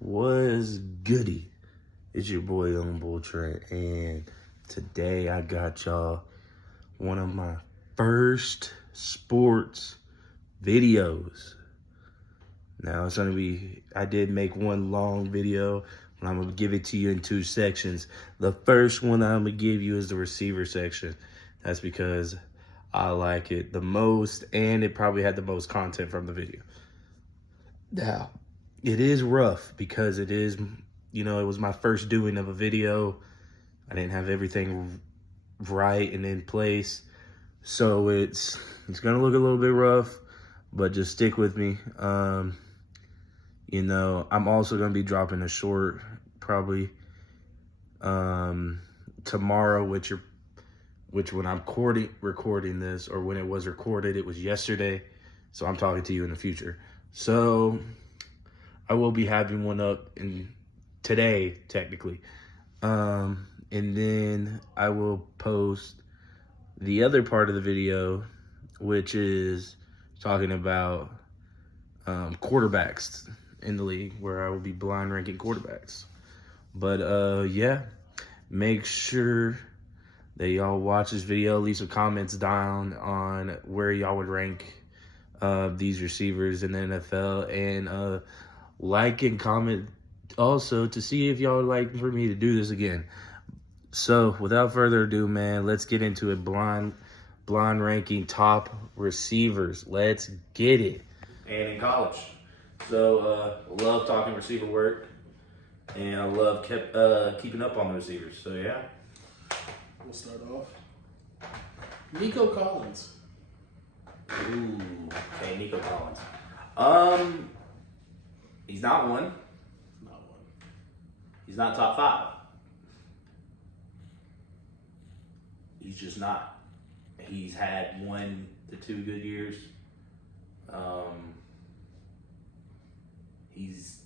Was goody? It's your boy Young Bull Trent, and today I got y'all one of my first sports videos. Now it's gonna be, I did make one long video, and I'm gonna give it to you in two sections. The first one I'm gonna give you is the receiver section. That's because I like it the most, and it probably had the most content from the video. Now, it is rough because it is, it was my first doing of a video. I didn't have everything right and in place. So it's gonna look a little bit rough, but just stick with me. I'm also gonna be dropping a short probably tomorrow, which when I'm recording this, or when it was recorded, it was yesterday. So I'm talking to you in the future. So I will be having one up today, technically. And then I will post the other part of the video, which is talking about quarterbacks in the league, where I will be blind ranking quarterbacks. But yeah, make sure that y'all watch this video, leave some comments down on where y'all would rank these receivers in the NFL, and like and comment also to see if y'all would like for me to do this again. So without further ado, man, let's get into it. Blind ranking top receivers. Let's get it. And in college. So love talking receiver work, and I love keeping up on the receivers. So yeah. We'll start off. Nico Collins. Ooh, okay, Nico Collins. He's not one. Not one. He's not top 5. He's just not. He's had 1 to 2 good years. He's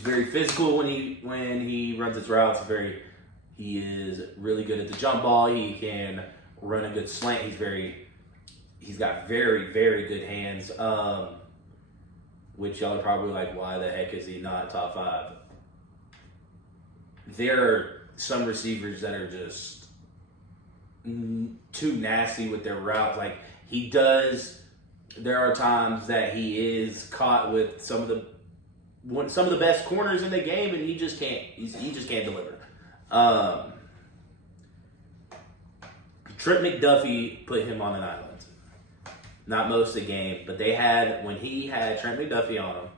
very physical when he runs his routes. He is really good at the jump ball. He can run a good slant. He's got very, very good hands. Which y'all are probably like, why the heck is he not top 5? There are some receivers that are just too nasty with their routes. Like, there are times that he is caught with some of the best corners in the game, and he just can't deliver. Trent McDuffie put him on an island. Not most of the game, but when he had Trent McDuffie on him,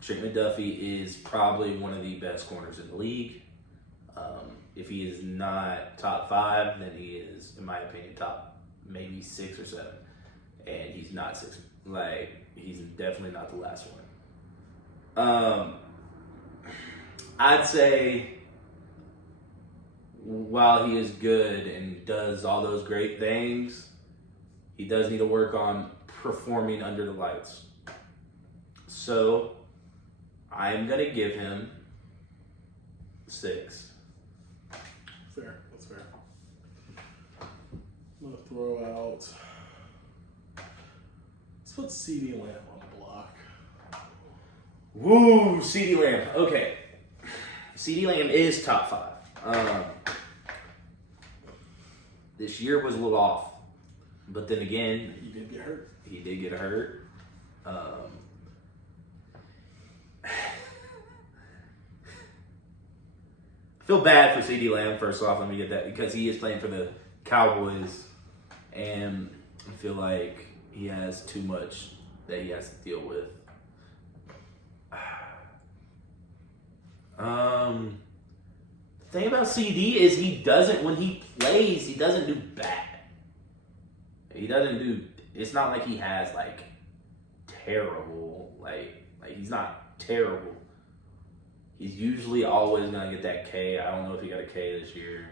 Trent McDuffie is probably one of the best corners in the league. If he is not top 5, then he is, in my opinion, top maybe 6 or 7. And he's not 6. He's definitely not the last one. I'd say while he is good and does all those great things, he does need to work on performing under the lights. So I'm going to give him 6. Fair. That's fair. I'm going to throw out... Let's put CeeDee Lamb on the block. Woo, CeeDee Lamb. Okay. CeeDee Lamb is top 5. This year was a little off. But then again, He did get hurt. I feel bad for CeeDee Lamb, first off. Let me get that, because he is playing for the Cowboys, and I feel like he has too much that he has to deal with. The thing about CD is when he plays, he doesn't do bad. It's not like he has terrible, he's not terrible. He's usually always going to get that K. I don't know if he got a K this year.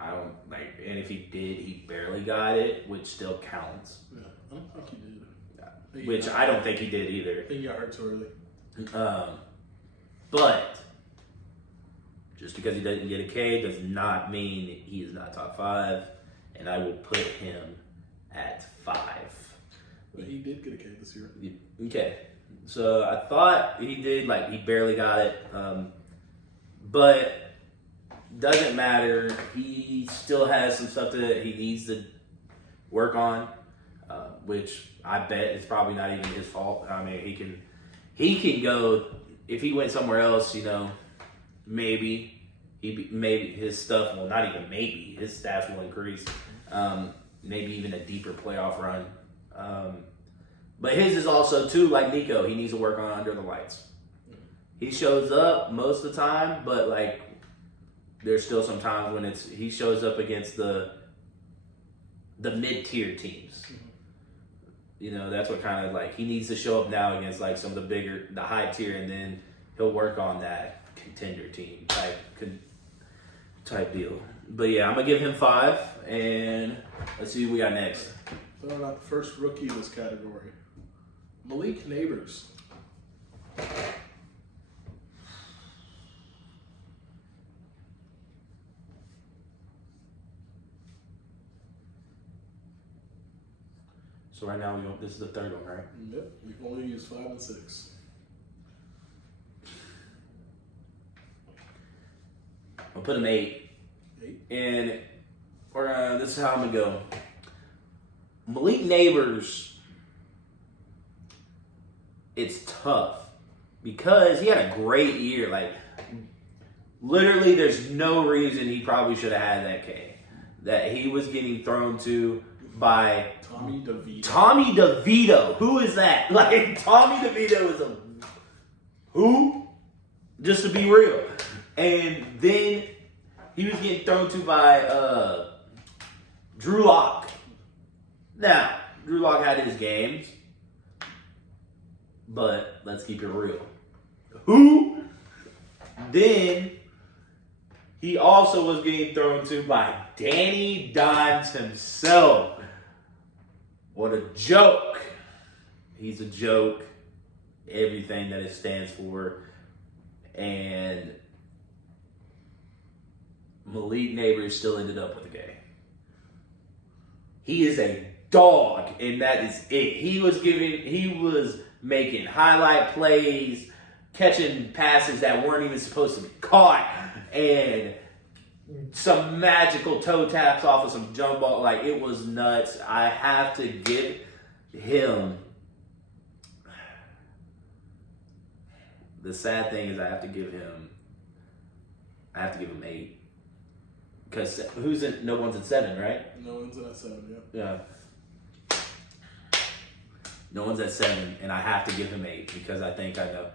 And if he did, he barely got it, which still counts. Yeah, I don't think he did. Which I don't think he did either. I think he got hurt too early. But just because he doesn't get a K does not mean he is not top 5. And I will put him at 5. But he did get a K this year. Okay. So I thought he did, like, he barely got it. But doesn't matter. He still has some stuff that he needs to work on, which I bet it's probably not even his fault. I mean, he can go, if he went somewhere else, you know, maybe his stuff, well, not even maybe, his stats will increase. Maybe even a deeper playoff run. But his is also, too, like Nico, he needs to work on under the lights. He shows up most of the time, but, like, there's still some times when he shows up against the mid-tier teams. You know, that's what kind of, like, he needs to show up now against, like, some of the high tier, and then he'll work on that contender team type deal. But, yeah, I'm going to give him 5, and let's see who we got next. Throwing out the first rookie of this category. Malik Neighbors. So right now, this is the third one, right? Yep, we've only used 5 and 6. I'll put him 8. 8. And this is how I'm going to go. Malik Neighbors, it's tough because he had a great year. Like, literally, there's no reason he probably should have had that K. That he was getting thrown to by Tommy DeVito. Tommy DeVito. Who is that? Like, Tommy DeVito is a who? Just to be real. And then he was getting thrown to by Drew Lock. Now, Drew Lock had his games, but let's keep it real. Who? Then he also was getting thrown to by Danny Dimes himself. What a joke. He's a joke. Everything that it stands for. And Malik Neighbors still ended up with a game. He is a dog, and that is it. He was making highlight plays, catching passes that weren't even supposed to be caught, and some magical toe taps off of some jump ball. Like, it was nuts. I have to give him. The sad thing is I have to give him 8. Because no one's at 7, right? No one's at 7, yep. Yeah. No one's at 7, and I have to give him 8 because I think I know.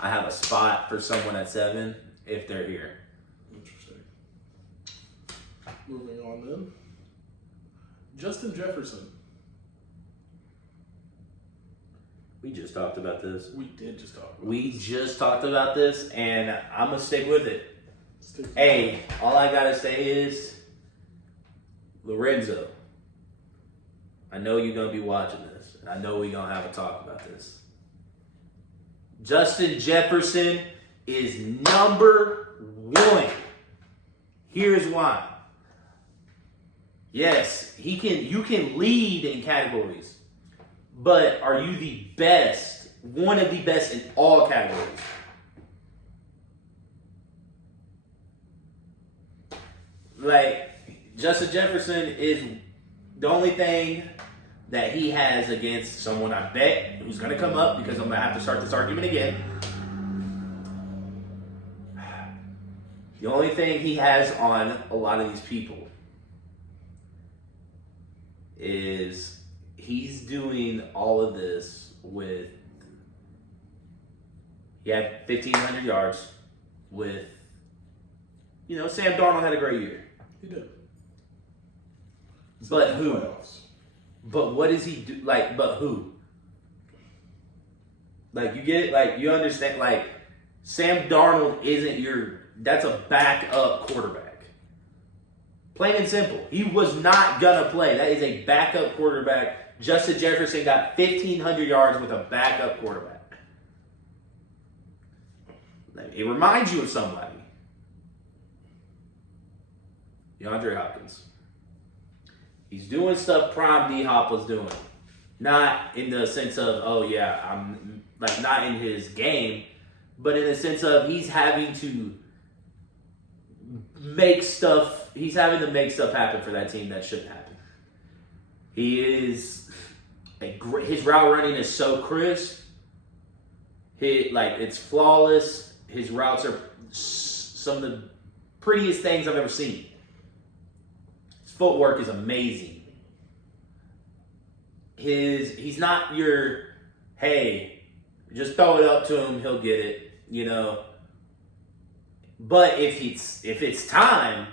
I have a spot for someone at 7 if they're here. Interesting. Moving on then. Justin Jefferson. We just talked about this. We did just talk about We this. just talked about this, and I'm going to stick with it. Stick with Hey, all I got to say is, Lorenzo, I know you're going to be watching this, and I know we're going to have a talk about this. Justin Jefferson is number 1. Here's why. Yes, you can lead in categories, but are you the best, one of the best in all categories? Like, Justin Jefferson is the only thing that he has against someone I bet who's going to come up, because I'm going to have to start this argument again. The only thing he has on a lot of these people is he's doing all of this with, he had 1,500 yards with, Sam Darnold had a great year. He did. But who? Playoffs. But what does he do? Like, but who? Like, you get it? Like, you understand? Like, Sam Darnold that's a backup quarterback. Plain and simple. He was not going to play. That is a backup quarterback. Justin Jefferson got 1,500 yards with a backup quarterback. It reminds you of somebody. DeAndre Hopkins. He's doing stuff Prime D-Hop was doing. Not in the sense of, oh yeah, I'm like not in his game, but in the sense of he's having to make stuff. He's having to make stuff happen for that team that shouldn't happen. He is his route running is so crisp. It's flawless. His routes are some of the prettiest things I've ever seen. His footwork is amazing. He's not your, hey, just throw it up to him, he'll get it, you know. But if it's time,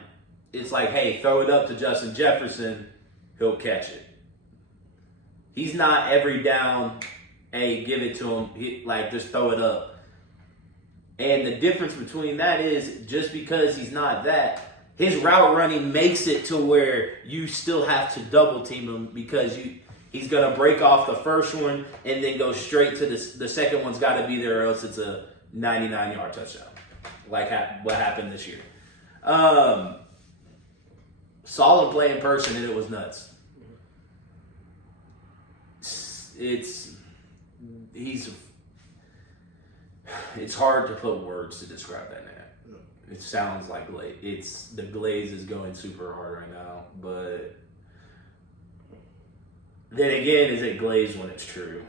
it's like, hey, throw it up to Justin Jefferson, he'll catch it. He's not every down, hey, give it to him, just throw it up. And the difference between that is just because he's not that, his route running makes it to where you still have to double team him because he's going to break off the first one and then go straight to the second one's got to be there or else it's a 99-yard touchdown, like what happened this year. Solid play in person, and it was nuts. It's hard to put words to describe that man. Yeah. It sounds like the glaze is going super hard right now, but then again, is it glazed when it's true?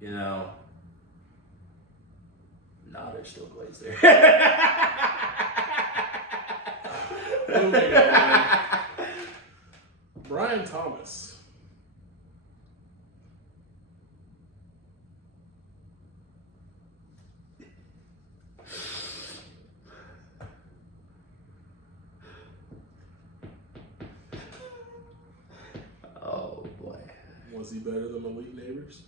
You know? Nah, there's still glaze there. Moving on. Brian Thomas. Was he better than Malik Neighbors?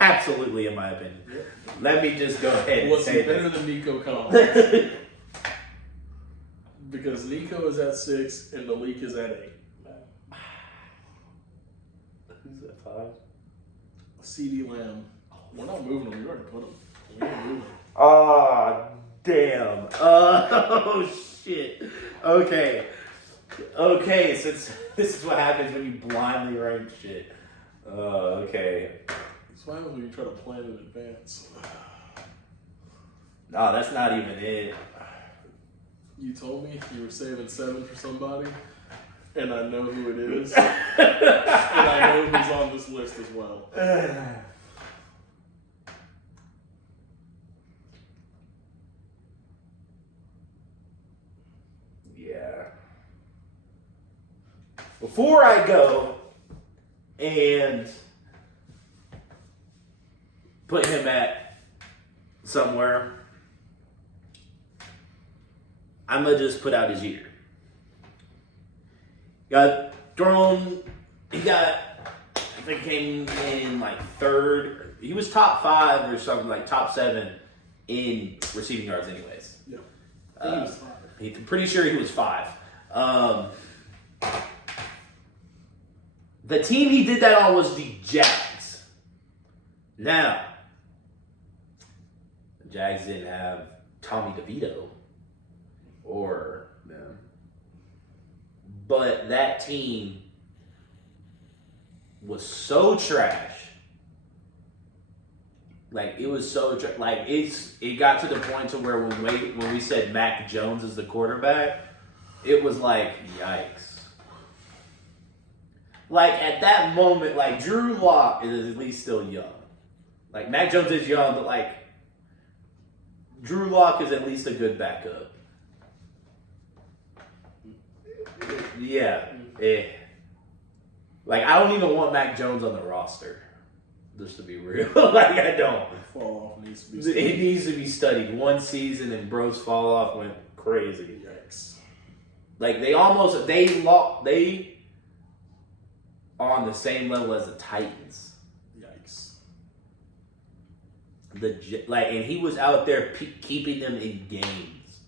Absolutely, in my opinion. Yep. Let me just go ahead Was and say he better than Nico Collins? Because Nico is at 6 and Malik is at 8. Who's at 5? CeeDee Lamb. We're not moving him. We already put him. We ain't moving him. Oh, damn. Oh, shit. Okay, since this is what happens when you blindly rank shit. Okay. It's fine when you try to plan in advance. No, that's not even it. You told me you were saving 7 for somebody, and I know who it is, and I know who's on this list as well. Yeah. Before I go and put him at somewhere, I'm going to just put out his year. I think came in like third. He was top 5 or something, like top 7 in receiving yards anyways. Yeah. He was 5. I'm pretty sure he was 5. The team he did that on was the Jags. Now, the Jags didn't have Tommy DeVito or them. But that team was so trash. Like, it was so like it got to the point to where when we said Mac Jones is the quarterback, it was like, yikes. Like, at that moment, like, Drew Lock is at least still young. Like, Mac Jones is young, but like, Drew Lock is at least a good backup. Yeah. Like, I don't even want Mac Jones on the roster. Just to be real. Like, I don't. Fall off needs to be studied. It needs to be studied. One season and bro's fall off went crazy. Yikes. Like, they are on the same level as the Titans. Yikes. And he was out there keeping them in games.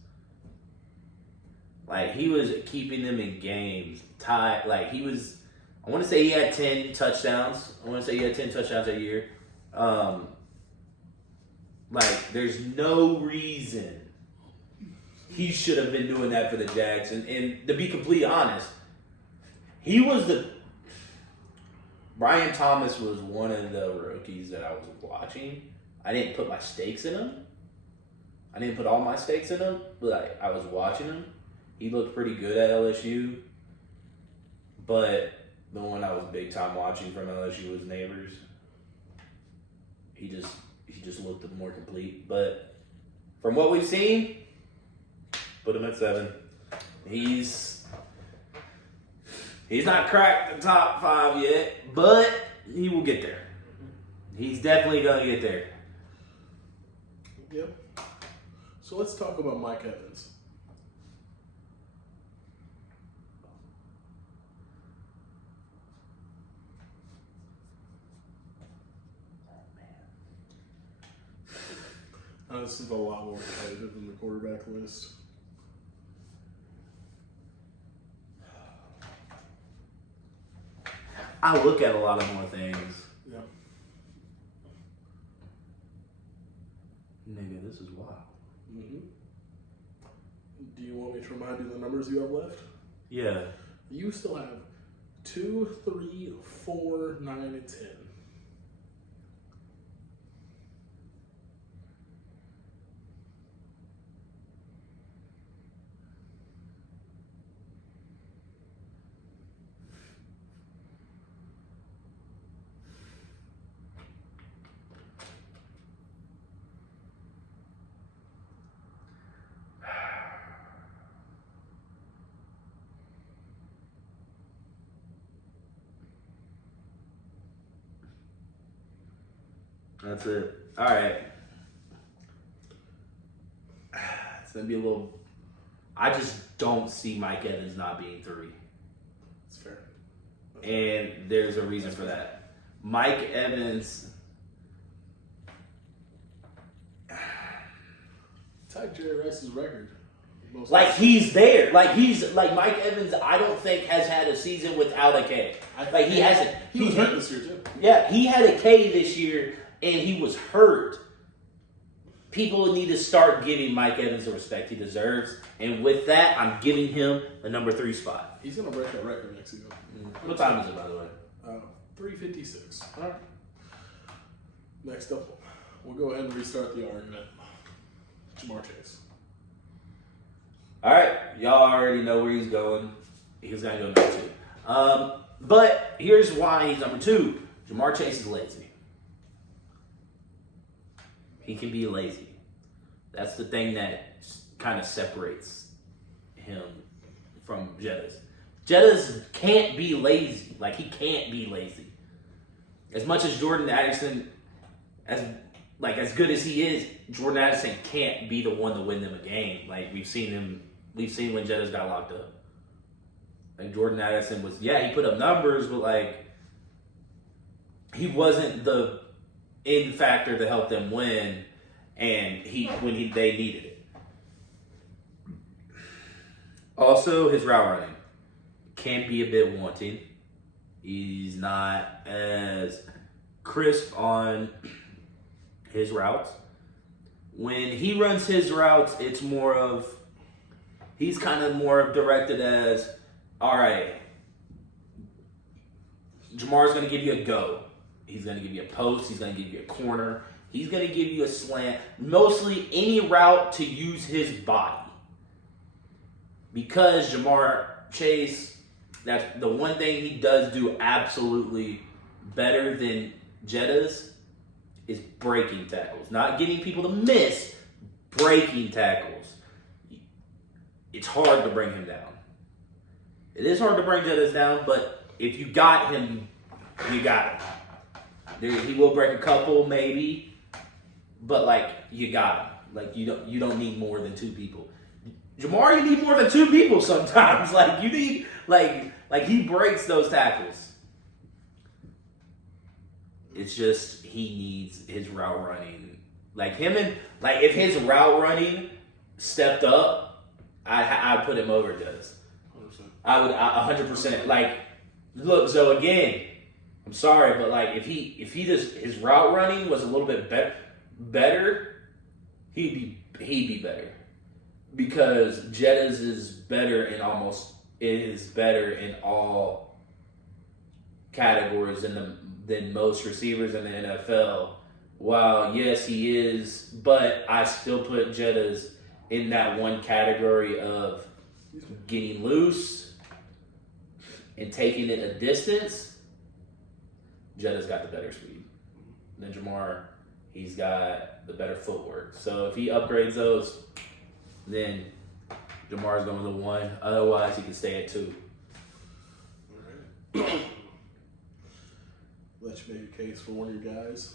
Like, he was keeping them in games. I want to say he had 10 touchdowns. A year. There's no reason he should have been doing that for the Jags. And to be completely honest, Brian Thomas was one of the rookies that I was watching. I didn't put my stakes in him. I didn't put all my stakes in him, but I was watching him. He looked pretty good at LSU. But the one I was big time watching from LSU was Neighbors. He just looked more complete. But from what we've seen, put him at 7. He's not cracked the top 5 yet, but he will get there. He's definitely gonna get there. Yep. So let's talk about Mike Evans. This is a lot more competitive than the quarterback list. I look at a lot of more things. Yeah. Nigga, this is wild. Mm-hmm. Do you want me to remind you the numbers you have left? Yeah. You still have 2, 3, 4, 9, and 10. That's it. All right. It's going to be a little... I just don't see Mike Evans not being 3. That's fair. And there's a reason for that. Mike Evans... Tied Jerry Rice's record. Like, he's there. Like Mike Evans, I don't think has had a season without a K. Like, he hasn't. He was hurt this year, too. Yeah, he had a K this year, and he was hurt. People need to start giving Mike Evans the respect he deserves. And with that, I'm giving him the number 3 spot. He's going to break that record next season. What time is it, by the way? 3:56. All right. Next up, we'll go ahead and restart the argument. Ja'Marr Chase. All right. Y'all already know where he's going. He's going to go number 2. But here's why he's number 2. Ja'Marr Chase is lazy. He can be lazy. That's the thing that kind of separates him from Jettas. Jettas can't be lazy. Like, he can't be lazy. As much as Jordan Addison, as good as he is, Jordan Addison can't be the one to win them a game. Like, we've seen when Jettas got locked up. Like, Jordan Addison was, he put up numbers, but, like, he wasn't the end factor to help them win, and they needed it. Also, his route running can be a bit wanting. He's not as crisp on his routes. When he runs his routes, it's more of, he's kind of more directed as, all right, Jamar's going to give you a go. He's going to give you a post. He's going to give you a corner. He's going to give you a slant. Mostly any route to use his body. Because Ja'Marr Chase, that's the one thing he does do absolutely better than Jettas is breaking tackles. Not getting people to miss, breaking tackles. It's hard to bring him down. It is hard to bring Jettas down, but if you got him, you got him. He will break a couple, maybe, but like you got him. Like you don't need more than 2 people. Ja'Marr, you need more than 2 people sometimes. Like you need like he breaks those tackles. It's just he needs his route running. Like him and like if his route running stepped up, I'd put him over Jettas. 100%. I would 100%. Like look, so again. I'm sorry, but like if he just his route running was a little bit better, he'd be better because Jettas is better in all categories than most receivers in the NFL while yes, he is, but I still put Jedda's in that one category of getting loose and taking it a distance. Jedda's got the better speed than Jamar. He's got the better footwork. So if he upgrades those, then Jamar's going to 1. Otherwise, he can stay at 2. All right. Let you make a case for one of your guys.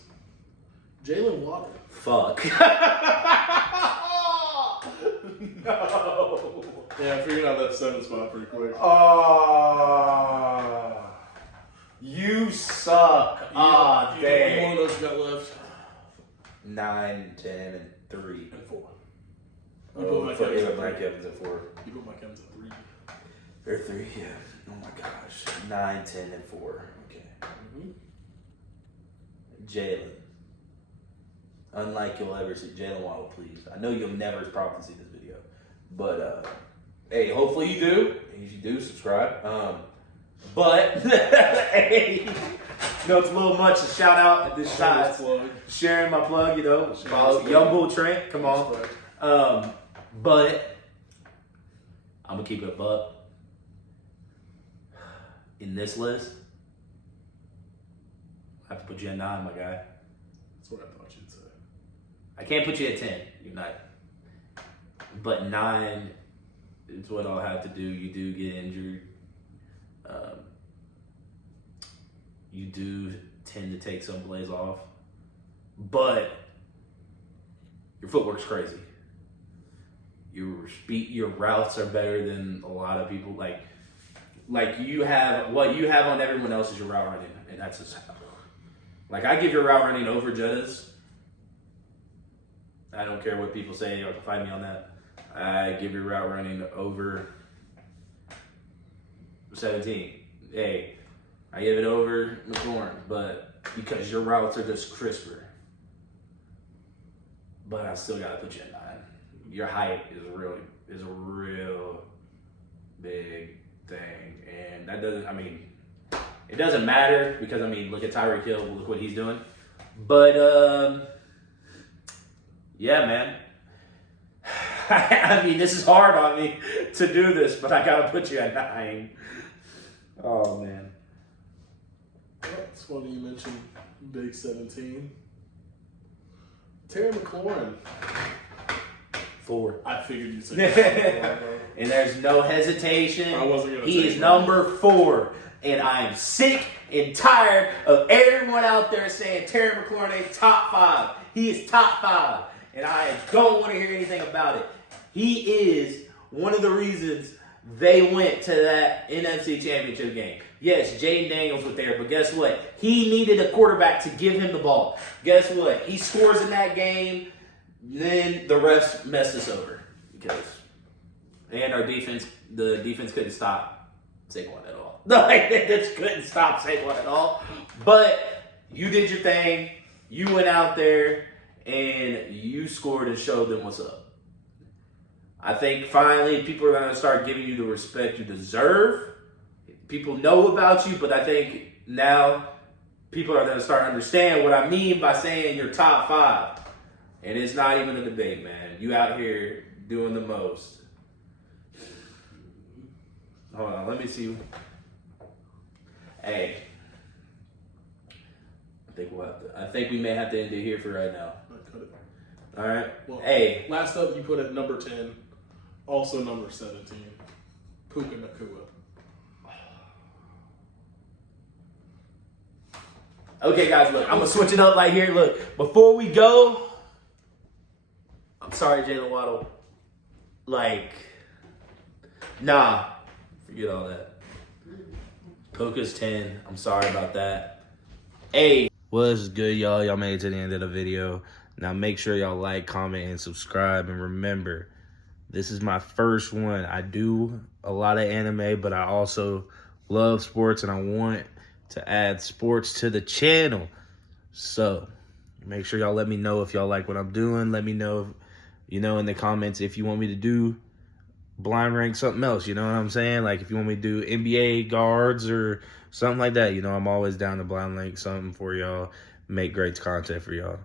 Jalen Waddle. Fuck. No. Yeah, I figured out that 7 spot pretty quick. You suck. One of those you got left. 9, 10, and 3. And 4. Oh, You put Mike Evans at 3. Mike Evans at 4. You put Mike Evans at 3. Or 3, yeah. Oh my gosh. 9, 10, and 4. Okay. Mm-hmm. Jalen. Unlike you'll ever see Jalen Waddle, please. I know you'll never probably see this video. But, hey, hopefully you do. And if you do, subscribe. But, hey, it's a little much to shout out at this time. Sharing my plug, follow Young Bull Trent. Come on. But I'm gonna keep it a buck. In this list, I have to put you at 9, my guy. That's what I thought you'd say. I can't put you at 10. You're not. But 9 is what I'll have to do. You do get injured. You do tend to take some plays off. But your footwork's crazy. Your routes are better than a lot of people. Like you have, what you have on everyone else is your route running. And that's just, like, I give your route running over Jedda's. I don't care what people say. You can find me on that. I give your route running over 17. Hey, I give it over McLaurin, but because your routes are just crisper. But I still gotta put you at 9. Your height is a real big thing, and that doesn't. I mean, it doesn't matter because look at Tyreek Hill. Look what he's doing. But yeah, man. This is hard on me to do this, but I gotta put you at 9. Oh man. Well, it's funny you mentioned Big 17. Terry McLaurin. 4. I figured you'd say And there's no hesitation. I wasn't gonna He say is that. number 4. And I am sick and tired of everyone out there saying Terry McLaurin ain't top 5. He is top 5. And I don't want to hear anything about it. He is one of the reasons they went to that NFC Championship game. Yes, Jaden Daniels was there, but guess what? He needed a quarterback to give him the ball. Guess what? He scores in that game, then the refs messed us over. And our defense, the defense couldn't stop Saquon at all. No, they just couldn't stop Saquon at all. But you did your thing. You went out there and you scored and showed them what's up. I think finally people are going to start giving you the respect you deserve. People know about you, but I think now people are going to start understand what I mean by saying you're top 5. And it's not even a debate, man. You out here doing the most. Hold on, let me see. Hey. I think we may have to end it here for right now. Cut it. All right. Well, hey. Last up, you put at number 10, also number 17, Puka Nacua. Okay, guys, look, I'm going to switch it up right here. Look, before we go, I'm sorry, Jalen Waddle. Nah, forget all that. Puka's 10. I'm sorry about that. Hey. What's good, y'all? Y'all made it to the end of the video. Now make sure y'all like, comment, and subscribe. And remember, this is my first one. I do a lot of anime, but I also love sports, and I want to add sports to the channel. So make sure y'all let me know if y'all like what I'm doing. Let me know, in the comments if you want me to do blind rank something else. You know what I'm saying? Like if you want me to do NBA guards or something like that. I'm always down to blind rank something for y'all. Make great content for y'all.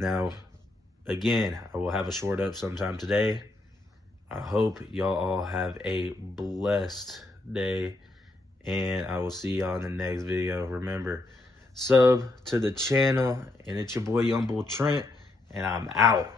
Now, again, I will have a short up sometime today. I hope y'all all have a blessed day, and I will see y'all in the next video. Remember, sub to the channel, and it's your boy Young Bull Trent, and I'm out.